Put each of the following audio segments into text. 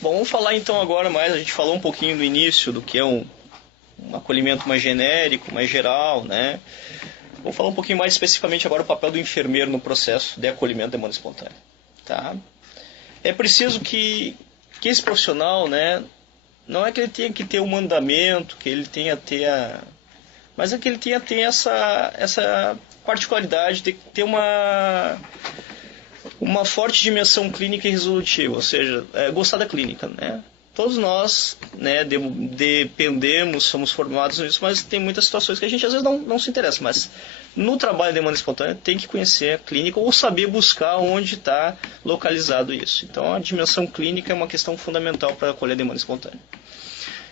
Bom, vamos falar então agora mais, a gente falou um pouquinho do início do que é um acolhimento mais genérico, mais geral, né? Vamos falar um pouquinho mais especificamente agora o papel do enfermeiro no processo de acolhimento de demanda espontânea, tá? É preciso que esse profissional, né, não é que ele tenha que ter um mandamento, que ele tenha mas é que ele tenha essa particularidade de ter uma forte dimensão clínica e resolutiva, ou seja, gostar da clínica, né? Todos nós, né, dependemos, somos formados nisso, mas tem muitas situações que a gente às vezes não se interessa. Mas no trabalho de demanda espontânea tem que conhecer a clínica ou saber buscar onde está localizado isso. Então a dimensão clínica é uma questão fundamental para acolher a demanda espontânea.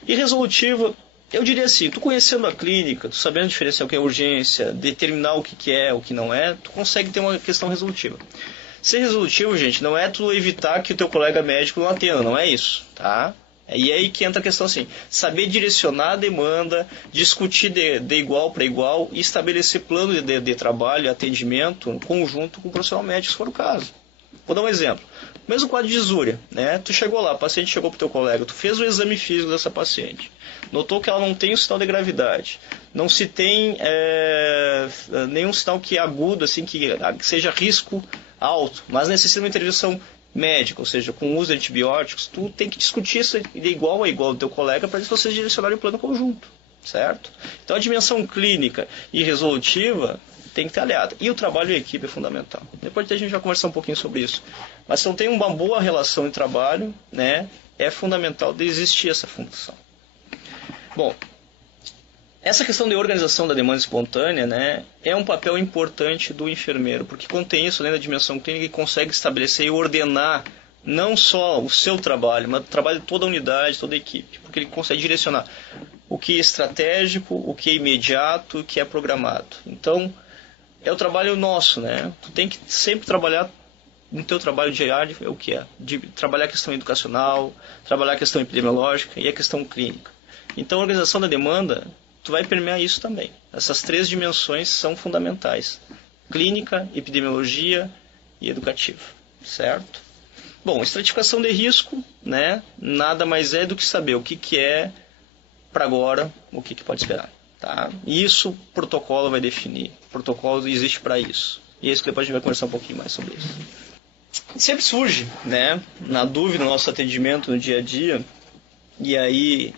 E resolutiva, eu diria assim, tu conhecendo a clínica, tu sabendo diferenciar o que é urgência, determinar o que é, o que não é, tu consegue ter uma questão resolutiva. Ser resolutivo, gente, não é tu evitar que o teu colega médico não atenda, não é isso, tá? E aí que entra a questão assim, saber direcionar a demanda, discutir de igual para igual e estabelecer plano de trabalho e atendimento conjunto com o profissional médico, se for o caso. Vou dar um exemplo. Mesmo quadro de disúria, né? Tu chegou lá, o paciente chegou para o teu colega, tu fez o exame físico dessa paciente, notou que ela não tem o sinal de gravidade, não se tem nenhum sinal que é agudo, assim, que seja risco alto, mas necessita de uma intervenção médica, ou seja, com o uso de antibióticos, tu tem que discutir isso de igual a igual do teu colega para vocês direcionarem o plano conjunto, certo? Então a dimensão clínica e resolutiva tem que estar aliada. E o trabalho em equipe é fundamental. Depois a gente vai conversar um pouquinho sobre isso. Mas se não tem uma boa relação de trabalho, né, é fundamental de existir essa função. Bom, essa questão de organização da demanda espontânea, né, é um papel importante do enfermeiro, porque quando tem isso, além da dimensão clínica, ele consegue estabelecer e ordenar não só o seu trabalho, mas o trabalho de toda a unidade, toda a equipe, porque ele consegue direcionar o que é estratégico, o que é imediato, o que é programado. Então, é o trabalho nosso, né? Tu tem que sempre trabalhar no teu trabalho diário, é o que é, de trabalhar a questão educacional, trabalhar a questão epidemiológica e a questão clínica. Então, a organização da demanda, tu vai permear isso também. Essas três dimensões são fundamentais: clínica, epidemiologia e educativa, certo? Bom, estratificação de risco, né? Nada mais é do que saber o que é para agora, o que pode esperar, tá? E isso o protocolo vai definir. O protocolo existe para isso. E é isso que depois a gente vai conversar um pouquinho mais sobre isso. Sempre surge, né, na dúvida no nosso atendimento no dia a dia, e aí,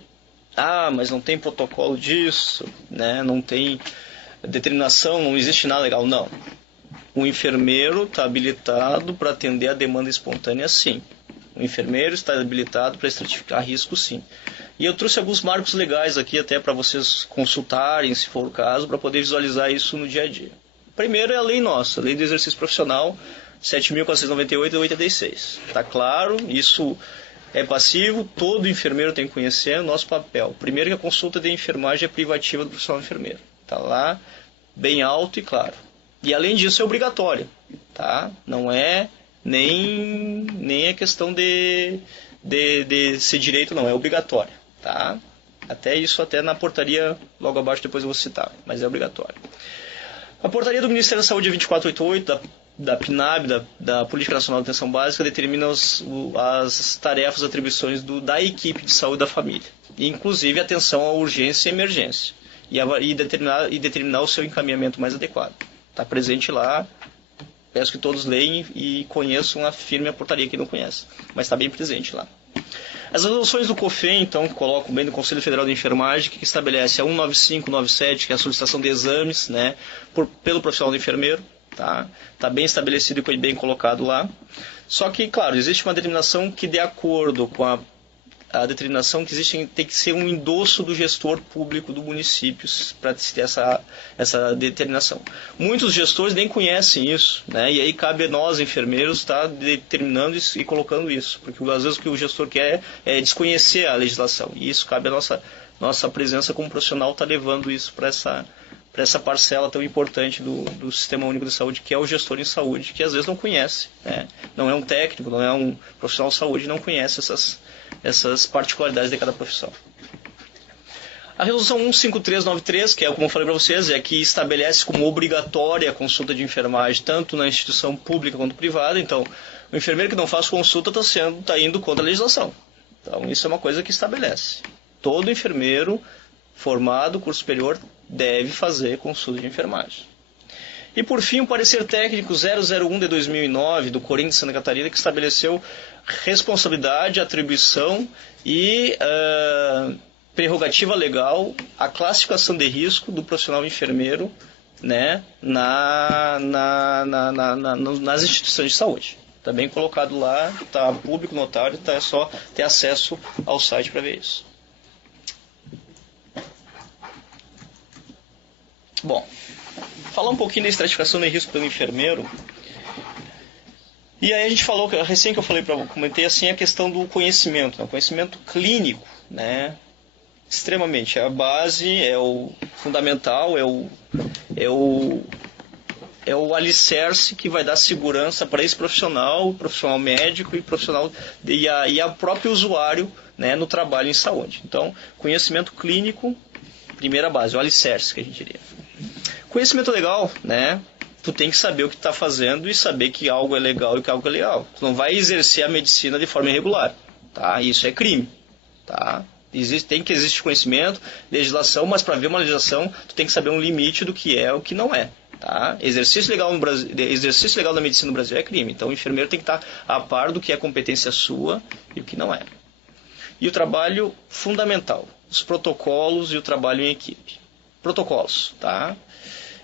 mas não tem protocolo disso, né, não tem determinação, não existe nada legal. Não. O enfermeiro está habilitado para atender a demanda espontânea, sim. O enfermeiro está habilitado para estratificar risco, sim. E eu trouxe alguns marcos legais aqui até para vocês consultarem, se for o caso, para poder visualizar isso no dia a dia. Primeiro é a lei nossa, a lei do exercício profissional 7.498 de 86. Está claro, isso é passivo, todo enfermeiro tem que conhecer o nosso papel. Primeiro que a consulta de enfermagem é privativa do profissional enfermeiro. Está lá, bem alto e claro. E além disso é obrigatório, tá? Não é nem a questão de ser direito, não, é obrigatório, tá? Até isso, até na portaria, logo abaixo, depois eu vou citar, mas é obrigatório. A portaria do Ministério da Saúde 2488, da PNAB, da Política Nacional de Atenção Básica, determina as tarefas e atribuições da equipe de saúde da família, inclusive atenção à urgência e emergência, e determinar o seu encaminhamento mais adequado. Está presente lá, peço que todos leiam e conheçam, afirme a portaria que não conhece, mas está bem presente lá. As resoluções do COFEN, então, que colocam bem do Conselho Federal de Enfermagem, que estabelece a 195, 197, que é a solicitação de exames, né, pelo profissional do enfermeiro, tá? Está bem estabelecido e bem colocado lá. Só que, claro, existe uma determinação que, de acordo com a determinação que existe, tem que ser um endosso do gestor público do município para ter essa determinação. Muitos gestores nem conhecem isso, né? E aí cabe a nós, enfermeiros, estar determinando isso e colocando isso, porque às vezes o que o gestor quer é desconhecer a legislação, e isso cabe a nossa presença como profissional estar levando isso para essa parcela tão importante do Sistema Único de Saúde, que é o gestor em saúde, que às vezes não conhece, né? Não é um técnico, não é um profissional de saúde, não conhece essas particularidades de cada profissão. A resolução 15393, que é como eu falei para vocês, é que estabelece como obrigatória a consulta de enfermagem, tanto na instituição pública quanto privada. Então, o enfermeiro que não faz consulta está indo contra a legislação. Então, isso é uma coisa que estabelece. Todo enfermeiro formado, curso superior, deve fazer consulta de enfermagem. E, por fim, o parecer técnico 001 de 2009, do Corém de Santa Catarina, que estabeleceu responsabilidade, atribuição e prerrogativa legal, a classificação de risco do profissional enfermeiro, né, nas instituições de saúde. Está bem colocado lá, está público, notário, é só ter acesso ao site para ver isso. Bom, falar um pouquinho da estratificação de risco pelo enfermeiro. E aí a gente falou, recém que eu comentei assim, a questão do conhecimento, né? O conhecimento clínico, né? Extremamente, é a base, é o fundamental, é o alicerce que vai dar segurança para esse profissional, o profissional médico e a próprio usuário, né, no trabalho em saúde. Então, conhecimento clínico, primeira base, o alicerce que a gente diria. Conhecimento legal, né? Tu tem que saber o que tu está fazendo e saber que algo é legal e que algo é legal. Tu não vai exercer a medicina de forma irregular, tá? Isso é crime, tá? Tem que existir conhecimento, legislação, mas para ver uma legislação, tu tem que saber um limite do que é e o que não é, tá? Exercício legal da medicina no Brasil é crime. Então o enfermeiro tem que estar a par do que é competência sua e o que não é. E o trabalho fundamental, os protocolos e o trabalho em equipe. Protocolos, tá?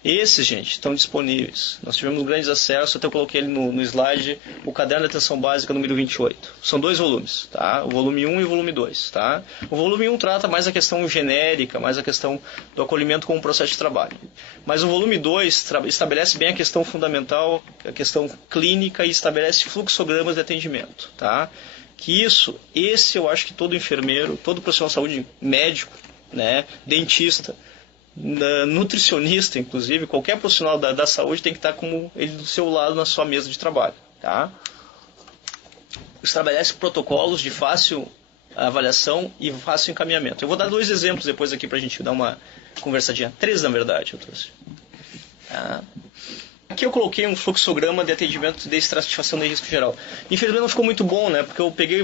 Esses, gente, estão disponíveis. Nós tivemos grandes acessos, até eu coloquei ele no slide, o Caderno de Atenção Básica número 28. São 2 volumes, tá? O volume 1 e o volume 2, tá? O volume 1 trata mais a questão genérica, mais a questão do acolhimento como processo de trabalho. Mas o volume 2 estabelece bem a questão fundamental, a questão clínica e estabelece fluxogramas de atendimento, tá? Que esse eu acho que todo enfermeiro, todo profissional de saúde, médico, né, dentista, nutricionista, inclusive, qualquer profissional da saúde tem que estar como ele do seu lado na sua mesa de trabalho, tá? Estabelece protocolos de fácil avaliação e fácil encaminhamento. Eu vou dar 2 exemplos depois aqui para a gente dar uma conversadinha. 3, na verdade, eu trouxe. Tá? Aqui eu coloquei um fluxograma de atendimento de estratificação de risco geral. Infelizmente não ficou muito bom, né? Porque eu peguei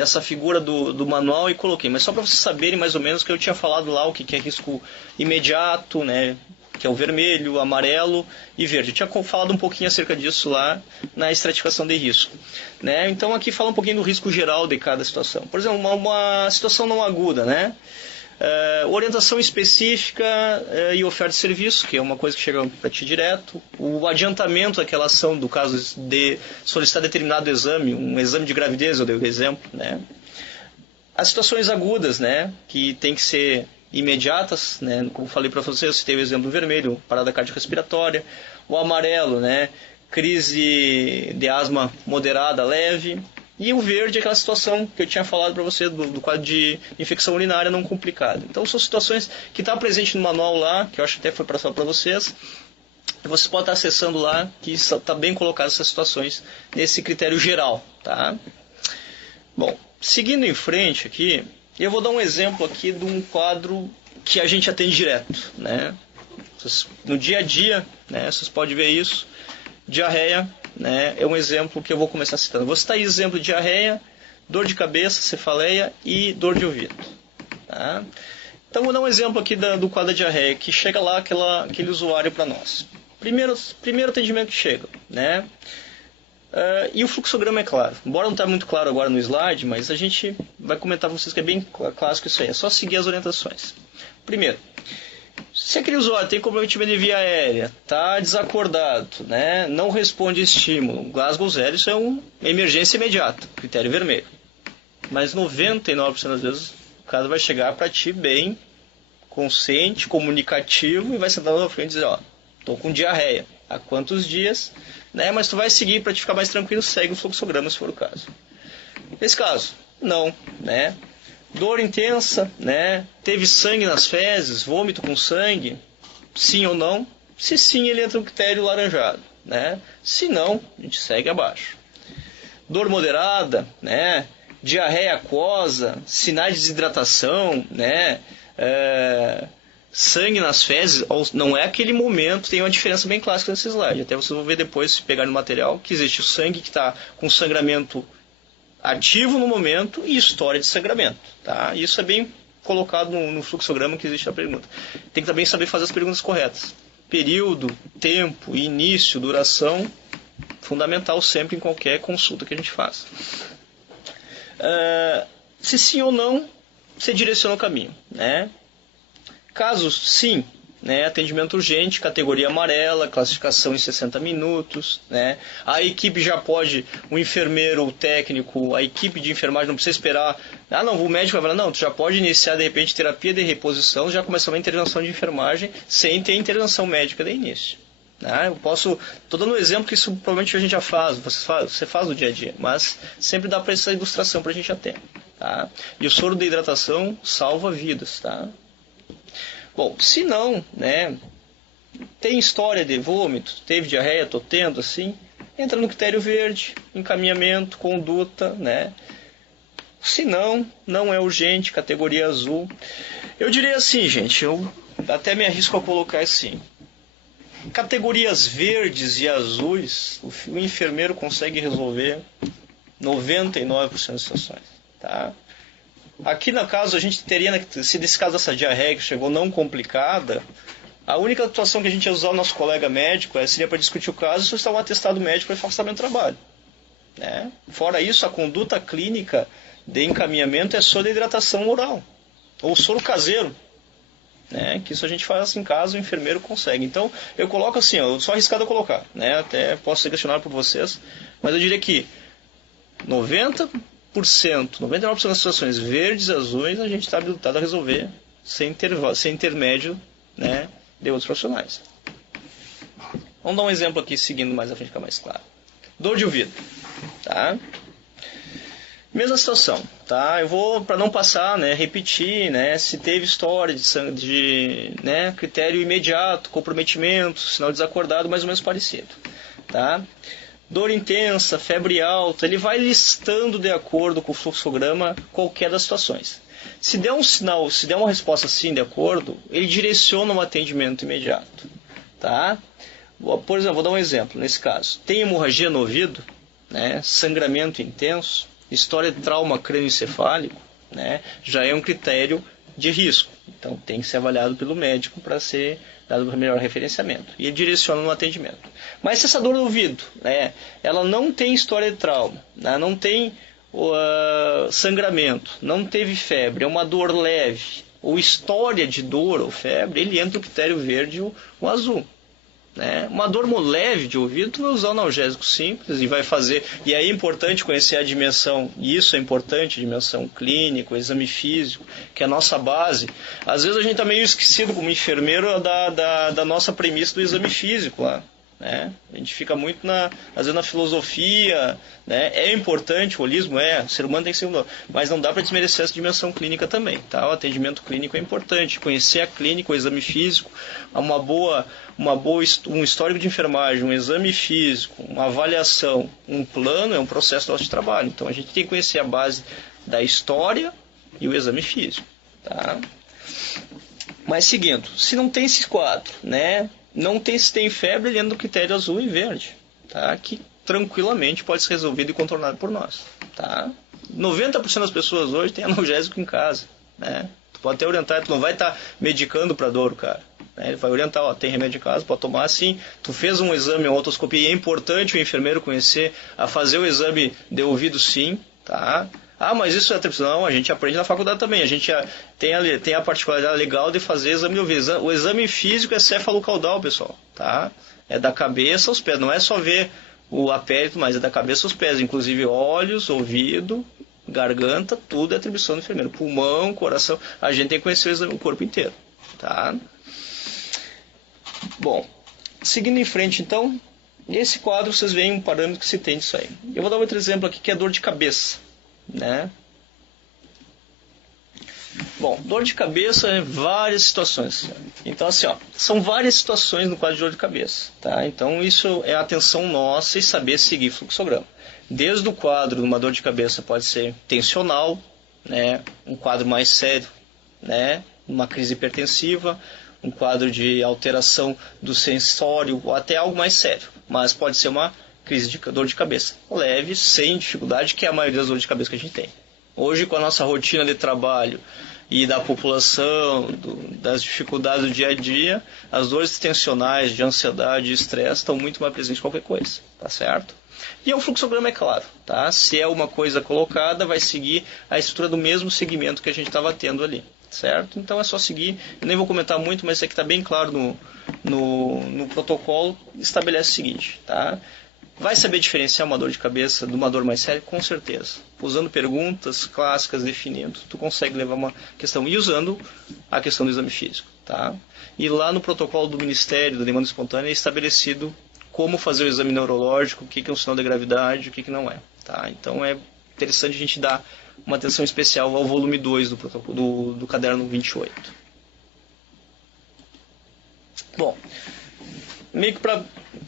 essa figura do manual e coloquei. Mas só para vocês saberem mais ou menos que eu tinha falado lá o que é risco imediato, né? Que é o vermelho, amarelo e verde. Eu tinha falado um pouquinho acerca disso lá na estratificação de risco, né? Então aqui fala um pouquinho do risco geral de cada situação. Por exemplo, uma situação não aguda, né? Orientação específica e oferta de serviço, que é uma coisa que chega para ti direto. O adiantamento daquela ação, do caso de solicitar determinado exame, um exame de gravidez, eu dei o exemplo, né? As situações agudas, né, que tem que ser imediatas, né, como falei para vocês, eu citei o exemplo do vermelho, parada cardiorrespiratória. O amarelo, né, crise de asma moderada, leve. E o verde é aquela situação que eu tinha falado para você do quadro de infecção urinária não complicada. Então são situações que estão presentes no manual lá, que eu acho que até foi passado para vocês. Você pode estar acessando lá, que está bem colocado essas situações nesse critério geral, tá? Bom, seguindo em frente aqui, eu vou dar um exemplo aqui de um quadro que a gente atende direto, né? No dia a dia, né, vocês podem ver isso. Diarreia, né, é um exemplo que eu vou começar citando. Vou citar exemplo de diarreia, dor de cabeça, cefaleia e dor de ouvido. Tá? Então vou dar um exemplo aqui do quadro da diarreia, que chega lá aquele usuário para nós. Primeiro atendimento que chega, né? E o fluxograma é claro. Embora não esteja muito claro agora no slide, mas a gente vai comentar para vocês que é bem clássico isso aí. É só seguir as orientações. Primeiro, se aquele usuário tem comprometimento de via aérea, está desacordado, né, não responde estímulo, Glasgow zero, isso é uma emergência imediata, critério vermelho. Mas 99% das vezes o caso vai chegar para ti bem consciente, comunicativo e vai sentar na frente e dizer, ó, estou com diarreia, há quantos dias, né, mas tu vai seguir para te ficar mais tranquilo, segue o fluxograma se for o caso. Nesse caso, não, né? Dor intensa, né? Teve sangue nas fezes, vômito com sangue, sim ou não? Se sim, ele entra no critério laranjado, né? Se não, a gente segue abaixo. Dor moderada, né? Diarreia aquosa, sinais de desidratação, né? sangue nas fezes, não é aquele momento, tem uma diferença bem clássica nesse slide. Até vocês vão ver depois, se pegar no material, que existe o sangue que está com sangramento ativo no momento e história de sangramento. Tá? Isso é bem colocado no fluxograma que existe na pergunta. Tem que também saber fazer as perguntas corretas. Período, tempo, início, duração, fundamental sempre em qualquer consulta que a gente faça. Se sim ou não, você direciona o caminho, né? Caso sim, né, atendimento urgente, categoria amarela, classificação em 60 minutos, né? A equipe já pode, o enfermeiro, o técnico, a equipe de enfermagem não precisa esperar, o médico vai falar, não, tu já pode iniciar de repente terapia de reposição, já começar uma intervenção de enfermagem sem ter intervenção médica de início. Né? Estou dando um exemplo que isso provavelmente a gente já faz, você faz no dia a dia, mas sempre dá para essa ilustração para a gente já ter. Tá? E o soro de hidratação salva vidas, tá? Bom, se não, né, tem história de vômito, teve diarreia, estou tendo, assim, entra no critério verde, encaminhamento, conduta, né? Se não, não é urgente, categoria azul. Eu diria assim, gente, eu até me arrisco a colocar assim. Categorias verdes e azuis, o enfermeiro consegue resolver 99% das situações, tá? Aqui no caso a gente teria, se desse caso essa diarreia que chegou não complicada, a única situação que a gente ia usar o nosso colega médico seria para discutir o caso e solicitar um atestado médico para afastamento do trabalho. Né? Fora isso, a conduta clínica de encaminhamento é soro de hidratação oral, ou soro caseiro. Né? Que isso a gente faz em casa, o enfermeiro consegue. Então eu coloco assim, eu sou arriscado a colocar, né? Até posso ser questionado por vocês, mas eu diria que 99% das situações verdes e azuis a gente está habilitado a resolver sem intermédio, né, de outros profissionais. Vamos dar um exemplo aqui, seguindo mais à frente, fica mais claro. Dor de ouvido. Tá? Mesma situação. Tá? Eu vou, para não passar, né, repetir, né, se teve história de né, critério imediato, comprometimento, sinal desacordado, mais ou menos parecido. Tá? Dor intensa, febre alta, ele vai listando de acordo com o fluxograma qualquer das situações. Se der um sinal, se der uma resposta sim de acordo, ele direciona um atendimento imediato. Tá? Por exemplo, vou dar um exemplo nesse caso. Tem hemorragia no ouvido, né, sangramento intenso, história de trauma crânioencefálico, né, já é um critério de risco. Então tem que ser avaliado pelo médico para ser dado o melhor referenciamento. E ele direciona no atendimento. Mas se essa dor do ouvido, né, ela não tem história de trauma, né, não tem sangramento, não teve febre, é uma dor leve, ou história de dor ou febre, ele entra no critério verde ou o azul. Né? Uma dor leve de ouvido, tu vai usar um analgésico simples e vai fazer. E aí é importante conhecer a dimensão, e isso é importante, a dimensão clínica, o exame físico, que é a nossa base. Às vezes a gente está meio esquecido como enfermeiro da nossa premissa do exame físico lá. Né? A gente fica muito às vezes na filosofia, né? É importante, o holismo o ser humano tem que ser mas não dá para desmerecer essa dimensão clínica também, tá? O atendimento clínico é importante, conhecer a clínica, o exame físico, um histórico de enfermagem, um exame físico, uma avaliação, um plano é um processo nosso de trabalho, então a gente tem que conhecer a base da história e o exame físico, tá? Mas seguindo, se não tem esse quadro, né? Se tem febre, ele entra no critério azul e verde, tá? Que tranquilamente pode ser resolvido e contornado por nós. Tá? 90% das pessoas hoje têm analgésico em casa. Né? Tu pode até orientar, tu não vai estar medicando para dor, cara. Né? Ele vai orientar, tem remédio em casa, pode tomar sim. Tu fez um exame, uma otoscopia, e é importante o enfermeiro conhecer a fazer o exame de ouvido sim. Tá? Mas isso é atribuição. Não, a gente aprende na faculdade também. A gente tem a particularidade legal de fazer exame de ouvido. O exame físico é céfalo-caudal, pessoal. Tá? É da cabeça aos pés. Não é só ver a pele, mas é da cabeça aos pés. Inclusive olhos, ouvido, garganta, tudo é atribuição do enfermeiro. Pulmão, coração. A gente tem que conhecer o corpo inteiro. Tá? Bom, seguindo em frente, então, nesse quadro vocês veem um parâmetro que se tem disso aí. Eu vou dar outro exemplo aqui, que é dor de cabeça. Né? Bom, dor de cabeça em várias situações. Então, assim, são várias situações no quadro de dor de cabeça. Tá? Então, isso é a atenção nossa e saber seguir fluxograma. Desde o quadro de uma dor de cabeça pode ser tensional, né? Um quadro mais sério, né? uma crise hipertensiva, um quadro de alteração do sensório ou até algo mais sério. Mas pode ser uma crise de dor de cabeça leve, sem dificuldade, que é a maioria das dores de cabeça que a gente tem. Hoje, com a nossa rotina de trabalho e da população, das dificuldades do dia a dia, as dores tensionais, de ansiedade e estresse estão muito mais presentes que qualquer coisa, tá certo? E o fluxograma é claro, tá? Se é uma coisa colocada, vai seguir a estrutura do mesmo segmento que a gente estava tendo ali, certo? Então é só seguir, eu nem vou comentar muito, mas isso aqui está bem claro no protocolo, estabelece o seguinte, tá? Vai saber diferenciar uma dor de cabeça de uma dor mais séria? Com certeza. Usando perguntas clássicas, definindo, tu consegue levar uma questão. E usando a questão do exame físico, tá? E lá no protocolo do Ministério da Demanda Espontânea é estabelecido como fazer o exame neurológico, o que é um sinal de gravidade, o que não é, tá? Então é interessante a gente dar uma atenção especial ao volume 2 do caderno 28. Bom, meio que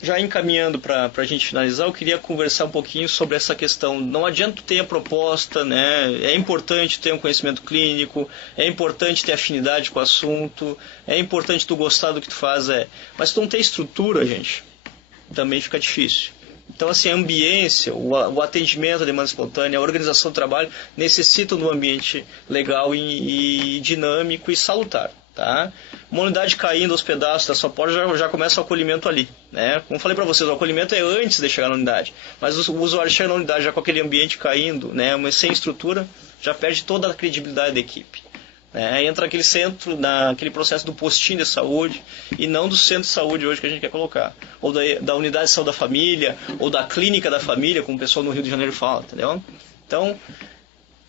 já encaminhando para a gente finalizar, eu queria conversar um pouquinho sobre essa questão. Não adianta ter a proposta, né? É importante ter um conhecimento clínico, é importante ter afinidade com o assunto, é importante tu gostar do que tu faz, mas se tu não tem estrutura, gente, também fica difícil. Então, assim, a ambiência, o atendimento à demanda espontânea, a organização do trabalho necessitam de um ambiente legal e dinâmico e salutar, tá? Uma unidade caindo aos pedaços da sua porta já começa o acolhimento ali, né? Como falei para vocês, o acolhimento é antes de chegar na unidade, mas o usuário chega na unidade já com aquele ambiente caindo, né? Mas sem estrutura, já perde toda a credibilidade da equipe. Entra naquele centro, naquele processo do postinho de saúde e não do centro de saúde hoje que a gente quer colocar, ou da unidade de saúde da família, ou da clínica da família, como o pessoal no Rio de Janeiro fala, entendeu? Então,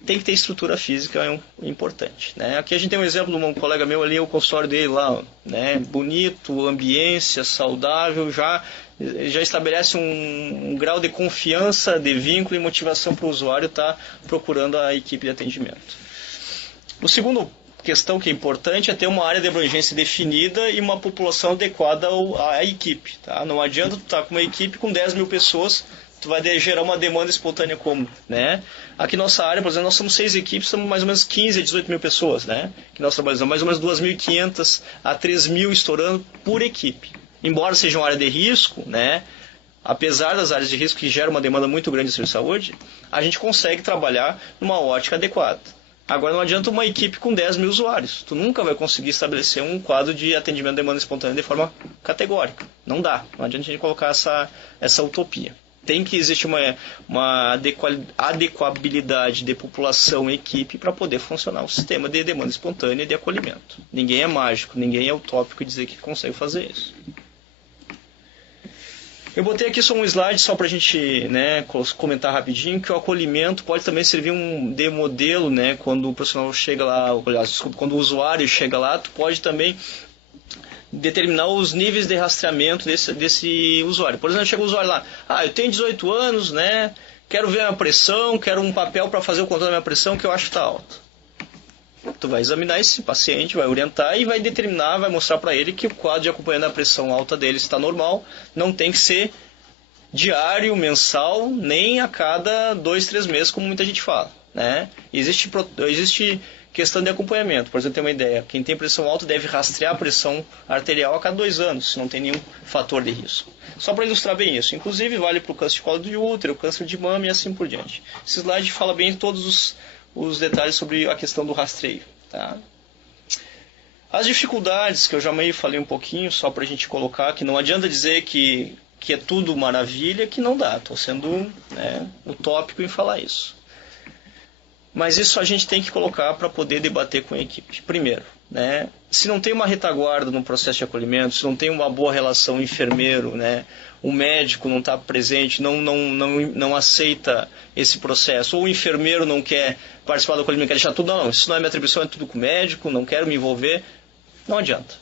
tem que ter estrutura física, é importante, né? Aqui a gente tem um exemplo de um colega meu ali, o consultório dele lá, né? Bonito, ambiência, saudável, já estabelece um grau de confiança, de vínculo e motivação para o usuário estar procurando a equipe de atendimento. O segundo questão que é importante é ter uma área de abrangência definida e uma população adequada à equipe, tá? Não adianta tu estar com uma equipe com 10 mil pessoas, tu vai gerar uma demanda espontânea como, né? Aqui nossa área, por exemplo, nós somos 6 equipes, somos mais ou menos 15 a 18 mil pessoas, né? Que nós trabalhamos mais ou menos 2.500 a 3.000 estourando por equipe. Embora seja uma área de risco, né? Apesar das áreas de risco que geram uma demanda muito grande de serviço de saúde, a gente consegue trabalhar numa ótica adequada. Agora não adianta uma equipe com 10 mil usuários. Tu nunca vai conseguir estabelecer um quadro de atendimento de demanda espontânea de forma categórica. Não dá. Não adianta a gente colocar essa utopia. Tem que existir uma adequabilidade de população e equipe para poder funcionar o sistema de demanda espontânea e de acolhimento. Ninguém é mágico, ninguém é utópico dizer que consegue fazer isso. Eu botei aqui só um slide só para a gente, né, comentar rapidinho que o acolhimento pode também servir de modelo, né, quando o profissional chega lá, quando o usuário chega lá, tu pode também determinar os níveis de rastreamento desse usuário. Por exemplo, chega o usuário lá, eu tenho 18 anos, né, quero ver a minha pressão, quero um papel para fazer o controle da minha pressão que eu acho que está alta. Tu vai examinar esse paciente, vai orientar e vai determinar, vai mostrar para ele que o quadro de acompanhando a pressão alta dele está normal, não tem que ser diário, mensal, nem a cada 2, 3 meses, como muita gente fala, né? Existe questão de acompanhamento. Por exemplo, tem uma ideia, quem tem pressão alta deve rastrear a pressão arterial a cada 2 anos, se não tem nenhum fator de risco. Só para ilustrar bem isso. Inclusive, vale para o câncer de colo de útero, câncer de mama e assim por diante. Esse slide fala bem de todos os detalhes sobre a questão do rastreio, tá? As dificuldades, que eu já meio falei um pouquinho, só para a gente colocar, que não adianta dizer que é tudo maravilha, que não dá. Estou sendo, né, utópico em falar isso. Mas isso a gente tem que colocar para poder debater com a equipe. Primeiro, né, se não tem uma retaguarda no processo de acolhimento, se não tem uma boa relação enfermeiro, né, o médico não está presente, não aceita esse processo, ou o enfermeiro não quer participar do acolhimento, quer deixar tudo, não, isso não é minha atribuição, é tudo com o médico, não quero me envolver, não adianta,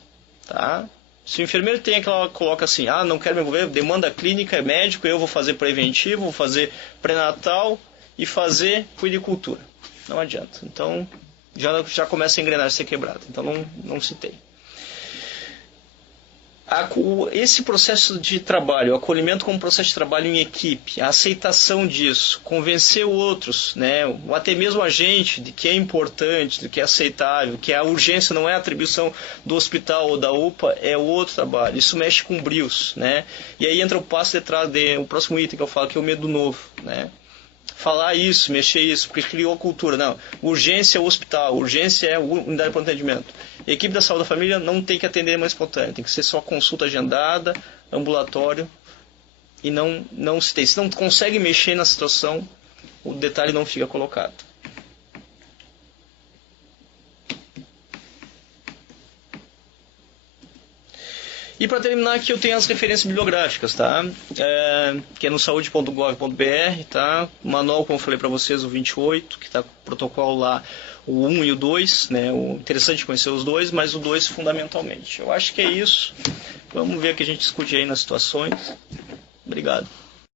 tá? Se o enfermeiro tem aquela, coloca assim, não quero me envolver, demanda clínica, é médico, eu vou fazer preventivo, vou fazer pré-natal e fazer puericultura, não adianta, então já começa a engrenar a ser quebrada, então não citei. esse processo de trabalho, o acolhimento como processo de trabalho em equipe, a aceitação disso, convencer outros, né, ou até mesmo a gente de que é importante, de que é aceitável, que a urgência não é a atribuição do hospital ou da UPA, é outro trabalho. Isso mexe com brios, né? E aí entra o passo o próximo item que eu falo, que é o medo novo, né? Falar isso, mexer isso, porque criou a cultura. Não, urgência é o hospital, urgência é a unidade de pronto atendimento. A equipe da saúde da família não tem que atender mais espontânea, tem que ser só consulta agendada, ambulatório, e não se tem. Se não consegue mexer na situação, o detalhe não fica colocado. E para terminar aqui eu tenho as referências bibliográficas, tá? Que é no saude.gov.br, tá? O manual, como eu falei para vocês, o 28, que está com o protocolo lá, o 1 e o 2, né? O interessante é conhecer os dois, mas o 2 fundamentalmente. Eu acho que é isso. Vamos ver o que a gente discute aí nas situações. Obrigado.